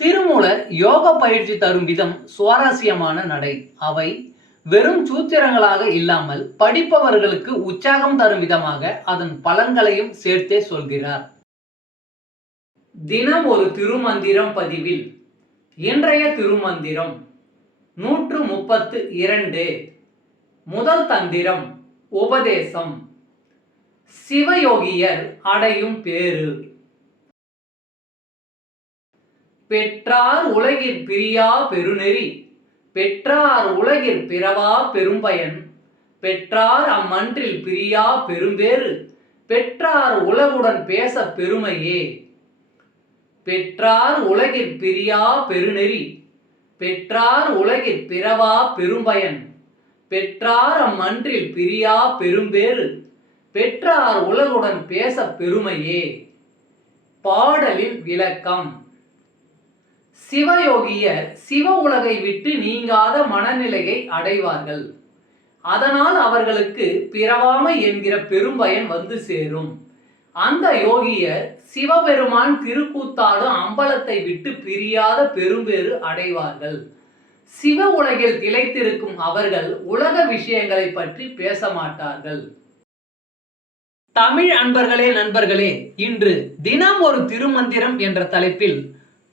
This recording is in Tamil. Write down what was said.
திருமூலர் யோக பயிற்சி தரும் விதம் சுவாரஸ்யமான நடை. அவை வெறும் சூத்திரங்களாக இல்லாமல் படிப்பவர்களுக்கு உற்சாகம் தரும் விதமாக அதன் பலன்களையும் சேர்த்தே சொல்கிறார். தினம் ஒரு திருமந்திரம் பதிவில். இன்றைய திருமந்திரம் நூற்று முப்பத்து இரண்டு. முதல் தந்திரம் உபதேசம். சிவயோகியர் அடையும் பேரு பெற்றார் உலகிற் பிரியா பெருநெறி பெற்றார் உலகிற் பிறவா பெரும்பயன் பெற்றார் அம்மன்றில் பிரியா பெரும்பேறு பெற்றார் உலகுடன் பேச பெருமையே. பெற்றார் உலகிற் பிரியா பெருநெறி பெற்றார் உலகிற் பிறவா பெரும்பயன் பெற்றார் அம்மன்றில் பிரியா பெரும்பேறு பெற்றார் உலகுடன் பேச பெருமையே. பாடலின் விளக்கம். சிவயோகியர் சிவ உலகை விட்டு நீங்காத மனநிலையை அடைவார்கள். அதனால் அவர்களுக்கு பிறவாமை என்கிற பெரும்பயன் வந்து சேரும். அந்த யோகியர் சிவபெருமான் திருக்கூத்தாடும் அம்பலத்தை விட்டு பிரியாத பெரும்பேறு அடைவார்கள். சிவ உலகில் திளைத்திருக்கும் அவர்கள் உலக விஷயங்களை பற்றி பேச மாட்டார்கள் தமிழ் அன்பர்களே நண்பர்களே இன்று தினம் ஒரு திருமந்திரம் என்ற தலைப்பில்